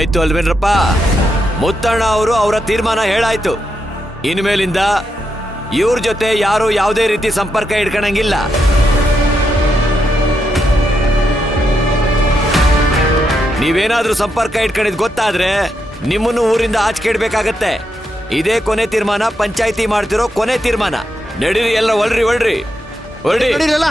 ಆಯ್ತು ಅಲ್ವೇನ್ರಪ್ಪ, ಮುತ್ತಣ್ಣ ಅವರು ಅವರ ತೀರ್ಮಾನ ಹೇಳಾಯ್ತು. ಇನ್ಮೇಲಿಂದ ಇವ್ರ ಜೊತೆ ಯಾರು ಯಾವುದೇ ರೀತಿ ಸಂಪರ್ಕ ಇಟ್ಕೊಳಂಗಿಲ್ಲ. ನೀವೇನಾದ್ರೂ ಸಂಪರ್ಕ ಇಟ್ಕೊಂಡಿದ್ ಗೊತ್ತಾದ್ರೆ ನಿಮ್ಮನ್ನು ಊರಿಂದ ಆಚೆ ಇಡ್ಬೇಕಾಗತ್ತೆ. ಇದೇ ಕೊನೆ ತೀರ್ಮಾನ, ಪಂಚಾಯಿತಿ ಮಾಡ್ತಿರೋ ಕೊನೆ ತೀರ್ಮಾನ. ನಡೀರಿ ಎಲ್ಲ, ಒಳ್ರಿ ಹೊರಡಿ. ನಡೀರಲ್ಲ.